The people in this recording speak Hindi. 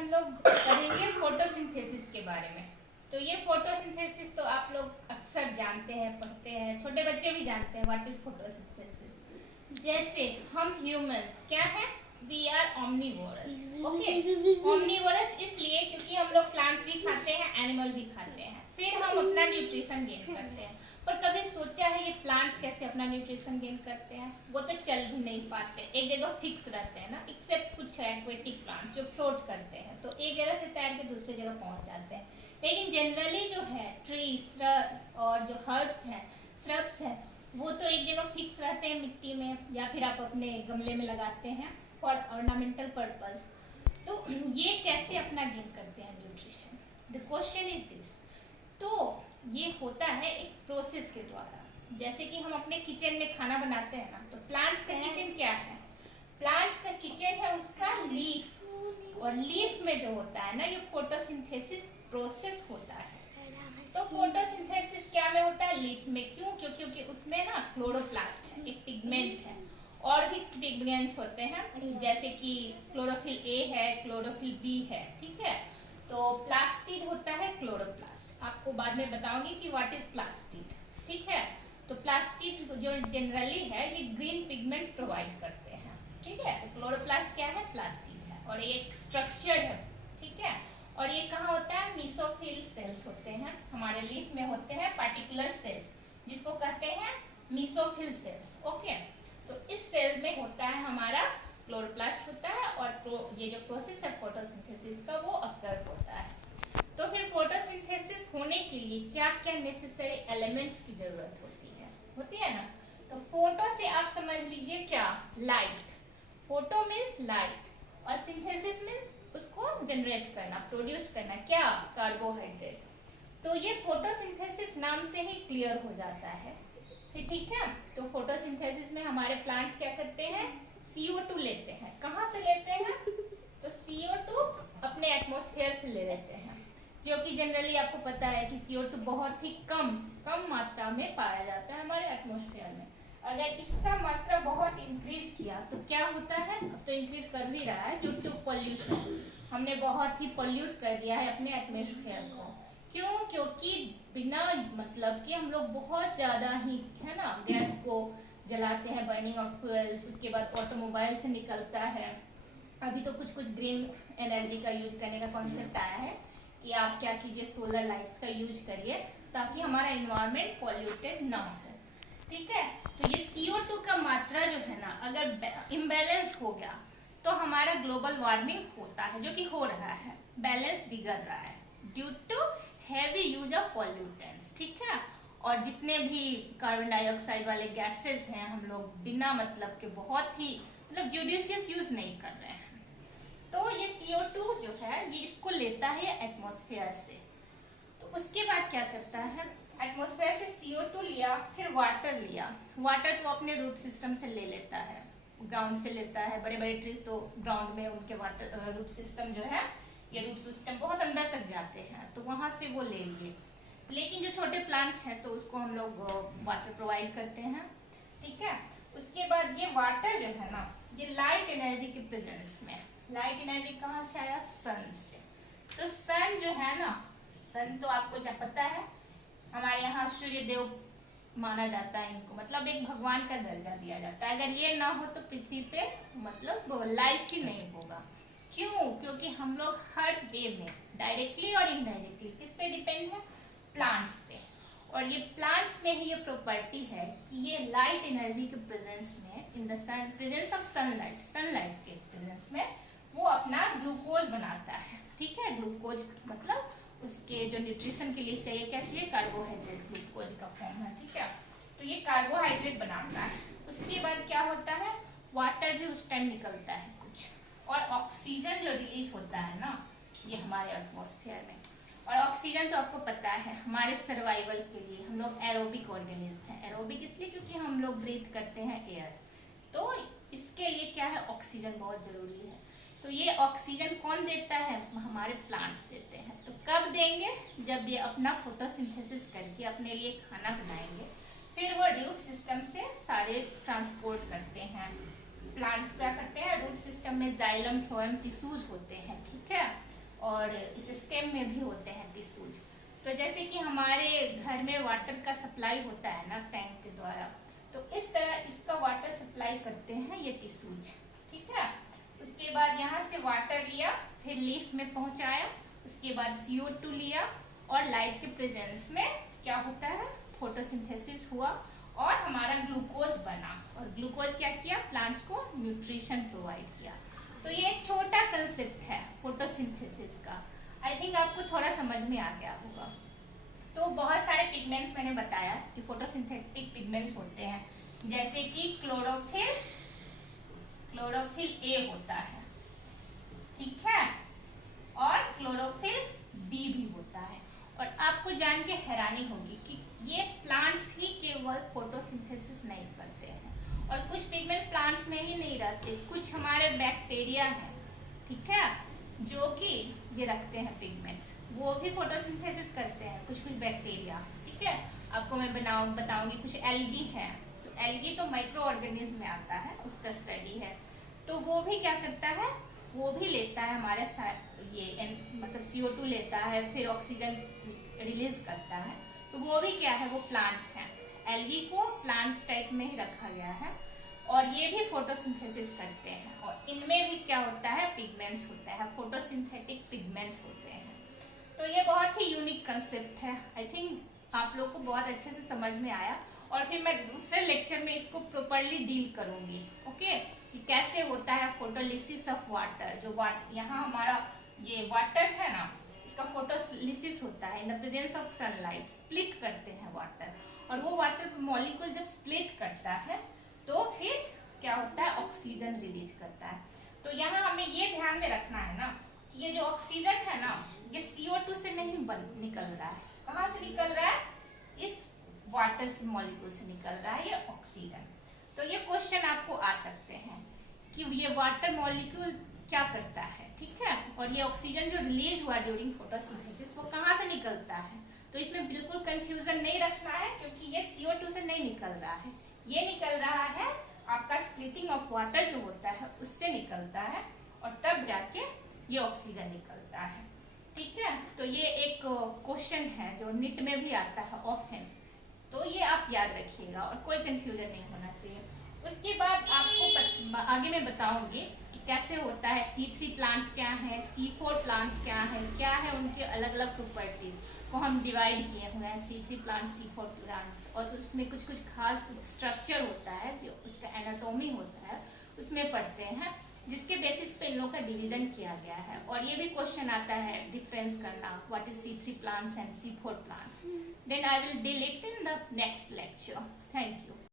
हम लोग पढ़ेंगे फोटोसिंथेसिस के बारे में। तो ये फोटोसिंथेसिस तो आप लोग अक्सर जानते हैं, पढ़ते हैं, छोटे बच्चे भी जानते हैं व्हाट इज फोटोसिंथेसिस। जैसे हम ह्यूमंस क्या है, we are omnivorous. Okay, omnivorous इसलिए क्योंकि हम लोग प्लांट्स भी खाते हैं, एनिमल भी खाते हैं, फिर हम अपना न्यूट्रिशन गेन करते हैं। पर कभी सोचा है ये प्लांट्स कैसे अपना न्यूट्रिशन गेन करते हैं? वो तो चल भी नहीं पाते, एक जगह फिक्स रहते हैं ना, एक्सेप्ट कुछ एक्वेटिक प्लांट जो फ्लोट करते हैं, तो एक जगह से तैर के दूसरी जगह पहुंच जाते हैं। लेकिन जनरली जो है ट्री, श्रब्स और जो हर्ब्स हैं, श्रब्स हैं, वो तो एक जगह फिक्स रहते हैं मिट्टी में, या फिर आप अपने गमले में लगाते हैं फॉर ऑर्नामेंटल पर्पस। तो ये कैसे अपना गेन करते हैं nutrition? The question is this. तो ये होता है एक प्रोसेस के द्वारा। जैसे कि हम अपने किचन में खाना बनाते हैं ना, तो प्लांट्स का किचन क्या है? प्लांट्स का किचन है उसका लीफ, और लीफ में जो होता है ना, ये फोटोसिंथेसिस प्रोसेस होता है। तो फोटोसिंथेसिस क्या में होता है? लीफ में। क्यों? क्योंकि उसमें ना क्लोरोप्लास्ट है, एक पिगमेंट है, और भी पिगमेंट्स होते हैं, जैसे कि क्लोरोफिल ए है, क्लोरोफिल बी है, ठीक है। तो प्लास्टिड होता है क्लोरोप्लास्ट। आपको बाद में बताऊंगी कि व्हाट इज प्लास्टिड, ठीक है। तो प्लास्टिड जो जनरली है, ये ग्रीन पिगमेंट्स प्रोवाइड करते हैं, ठीक है। तो क्लोरोप्लास्ट क्या है? प्लास्टिड है, और ये एक स्ट्रक्चर है, ठीक है। और ये कहाँ होता है? मीसोफिल सेल्स होते हैं हमारे लीफ में, होते हैं पार्टिकुलर सेल्स जिसको कहते हैं मीसोफिल सेल्स। ओके, तो इस सेल में होता है हमारा क्लोरोप्लास्ट होता है, और ये जो प्रोसेस है फोटोसिंथेसिस का, वो अकर होता है। तो फिर फोटोसिंथेसिस होने के लिए क्या क्या नेसेसरी एलिमेंट्स की जरूरत होती है ना। तो फोटो से आप समझ लीजिए क्या, लाइट। फोटो मीन्स लाइट, और सिंथेसिस मीन्स उसको जनरेट करना, प्रोड्यूस करना, क्या? कार्बोहाइड्रेट। तो ये फोटोसिंथेसिस नाम से ही क्लियर हो जाता है, ठीक है। तो फोटोसिंथेसिस में हमारे प्लांट्स क्या करते हैं? CO2 लेते हैं। कहाँ से लेते हैं? तो CO2 अपने एटमॉस्फेयर से ले लेते हैं, जो कि जनरली आपको पता है कि CO2 बहुत ही कम मात्रा में पाया जाता है हमारे एटमॉस्फेयर में। अगर इसका मात्रा बहुत इंक्रीज किया तो क्या होता है? अब तो इंक्रीज कर भी रहा है ड्यू टू पॉल्यूशन। हमने बहुत ही पॉल्यूट कर दिया है अपने एटमॉस्फेयर को। क्यों? क्योंकि बिना मतलब कि हम लोग बहुत ज़्यादा ही, है ना, गैस को जलाते हैं, बर्निंग ऑफ फ्यूल्स, उसके बाद ऑटोमोबाइल से निकलता है। अभी तो कुछ ग्रीन एनर्जी का यूज करने का कॉन्सेप्ट आया है कि आप क्या कीजिए, सोलर लाइट्स का यूज करिए, ताकि हमारा एनवायरनमेंट पॉल्यूटेड ना हो, ठीक है। तो ये CO2 का मात्रा जो है ना, अगर इम्बैलेंस हो गया तो हमारा ग्लोबल वार्मिंग होता है, जो कि हो रहा है, बैलेंस बिगड़ रहा है due to heavy use of pollutants, ठीक है। और जितने भी कार्बन डाइऑक्साइड वाले गैसेस हैं, हम लोग बिना मतलब के बहुत ही मतलब जुडिशियस यूज नहीं कर रहे हैं। तो ये CO2 जो है, ये इसको लेता है एटमॉस्फेयर से। तो उसके बाद क्या करता है? एटमॉस्फेयर से CO2 लिया, फिर वाटर लिया। वाटर तो अपने रूट सिस्टम से ले लेता है, ग्राउंड से लेता है। बड़े बड़े ट्रीज तो ग्राउंड में उनके वाटर रूट सिस्टम जो है, ये रूट सिस्टम बहुत अंदर तक जाते हैं, तो वहां से वो ले लिए। लेकिन जो छोटे प्लांट्स हैं तो उसको हम लोग वाटर प्रोवाइड करते हैं, ठीक है। उसके बाद ये वाटर जो है ना, ये लाइट एनर्जी के प्रेजेंस में, लाइट एनर्जी कहाँ से आया? सन से। तो सन जो है ना, सन तो आपको क्या पता है, हमारे यहाँ सूर्य देव माना जाता है इनको, मतलब एक भगवान का दर्जा दिया जाता है। अगर ये ना हो तो पृथ्वी पे मतलब लाइफ ही नहीं होगा। क्यों? क्योंकि हम लोग हर वे में डायरेक्टली और इनडायरेक्टली किस पे डिपेंड है? प्लांट्स पे। और ये प्लांट्स में ही ये प्रॉपर्टी है कि ये लाइट एनर्जी के प्रेजेंस में, in the sun presence of sunlight, sunlight के प्रेजेंस में वो अपना ग्लूकोज बनाता है, ठीक है। ग्लूकोज मतलब उसके जो न्यूट्रिशन के लिए चाहिए, क्या चाहिए? कार्बोहाइड्रेट, ग्लूकोज का फॉर्म है, ठीक है। तो ये कार्बोहाइड्रेट बनाता है। उसके बाद क्या होता है? वाटर भी उस टाइम निकलता है कुछ, और ऑक्सीजन जो रिलीज होता है ना, ये हमारे एटमॉस्फेयर में। और ऑक्सीजन तो आपको पता है हमारे सर्वाइवल के लिए, हम लोग एरोबिक ऑर्गेनिज्म हैं। एरोबिक इसलिए क्योंकि हम लोग ब्रीथ करते हैं एयर, तो इसके लिए क्या है? ऑक्सीजन बहुत जरूरी है। तो ये ऑक्सीजन कौन देता है? हमारे प्लांट्स देते हैं। तो कब देंगे? जब ये अपना फोटोसिंथेसिस करके अपने लिए खाना बनाएंगे, फिर वो रूट सिस्टम से सारे ट्रांसपोर्ट करते हैं। प्लांट्स क्या करते हैं? रूट सिस्टम में जाइलम, फ्लोएम टिश्यूज होते हैं, ठीक है। और इस स्टेम में भी होते हैं टिश्यूज। तो जैसे कि हमारे घर में वाटर का सप्लाई होता है ना टैंक के द्वारा, तो इस तरह इसका वाटर सप्लाई करते हैं ये टिश्यूज। ठीक है, उसके बाद यहाँ से वाटर लिया, फिर लीफ में पहुंचाया, उसके बाद CO2 लिया और लाइट के प्रेजेंस में क्या होता है, फोटोसिंथेसिस हुआ और हमारा ग्लूकोज बना, और ग्लूकोज क्या किया, प्लांट्स को न्यूट्रिशन प्रोवाइड किया। तो ये एक छोटा कंसेप्ट है फोटोसिंथेसिस का। आई थिंक आपको थोड़ा समझ में आ गया होगा। तो बहुत सारे पिगमेंट्स मैंने बताया कि फोटोसिंथेटिक पिगमेंट्स होते हैं, जैसे कि क्लोरोफिल ए होता है, ठीक है, और क्लोरोफिल बी भी होता है। और आपको जान के हैरानी होगी कि ये प्लांट्स ही केवल फोटोसिंथेसिस नहीं करते हैं, और कुछ पिगमेंट प्लांट्स में ही नहीं रहते, कुछ हमारे बैक्टीरिया हैं, ठीक है, जो कि ये रखते हैं पिगमेंट्स, वो भी फोटोसिंथेसिस करते हैं, कुछ बैक्टीरिया। ठीक है, आपको मैं बताऊंगी कुछ एल्गी हैं, तो एल्गी तो माइक्रो ऑर्गेनिज्म में आता है, उसका स्टडी है। तो वो भी क्या करता है, वो भी लेता है हमारे मतलब CO2 लेता है, फिर ऑक्सीजन रिलीज करता है। तो वो भी क्या है, वो प्लांट्स हैं। एल्गी को प्लांट्स टाइप में ही रखा गया है, और ये भी फोटोसिंथेसिस करते हैं, और इनमें भी क्या होता है, पिगमेंट्स होता है, फोटोसिंथेटिक पिगमेंट्स होते हैं। तो ये बहुत ही यूनिक कंसेप्ट है। आई थिंक आप लोग को बहुत अच्छे से समझ में आया, और फिर मैं दूसरे लेक्चर में इसको प्रॉपरली डील करूंगी, ओके, कि कैसे होता है फोटोलिसिस ऑफ वाटर। जो यहाँ हमारा ये वाटर है ना, इसका फोटोलिसिस होता है in the presence of sunlight, split करते हैं वाटर, और वो वाटर मॉलिक्यूल जब स्प्लिट करता है तो फिर क्या होता है, ऑक्सीजन रिलीज करता है। तो यहाँ हमें ये ध्यान में रखना है ना कि ये जो ऑक्सीजन है ना, ये CO2 से नहीं निकल रहा है, कहाँ से निकल रहा है, इस वाटर से मॉलिक्यूल से निकल रहा है ये ऑक्सीजन। तो ये क्वेश्चन आपको आ सकते हैं कि ये वाटर मॉलिक्यूल क्या करता है, ठीक है, और ये ऑक्सीजन जो रिलीज हुआ ड्यूरिंग फोटोसिंथेसिस वो कहाँ से निकलता है। तो इसमें बिल्कुल कंफ्यूजन नहीं रखना है, क्योंकि ये CO2 से नहीं निकल रहा है, ये निकल रहा है आपका स्प्लिटिंग ऑफ वाटर जो होता है उससे निकलता है, और तब जाके ये ऑक्सीजन निकलता है। ठीक है, तो ये एक क्वेश्चन है जो नीट में भी आता है ऑफन, तो ये आप याद रखिएगा और कोई कंफ्यूजन नहीं होना चाहिए। उसके बाद आपको आगे मैं बताऊंगी कैसे होता है, C3 प्लांट्स क्या है, C4 प्लांट्स क्या है उनके अलग अलग प्रॉपर्टीज को हम डिवाइड किए हुए हैं, C3 प्लांट्स, C4 प्लांट्स, और उसमें कुछ कुछ खास स्ट्रक्चर होता है जो उसका एनाटॉमी होता है, उसमें पढ़ते हैं, जिसके बेसिस पे इन लोगों का डिवीजन किया गया है। और ये भी क्वेश्चन आता है डिफरेंस करना, what is C3 plants and C4 plants. Then I will deal it in the next lecture. Thank you.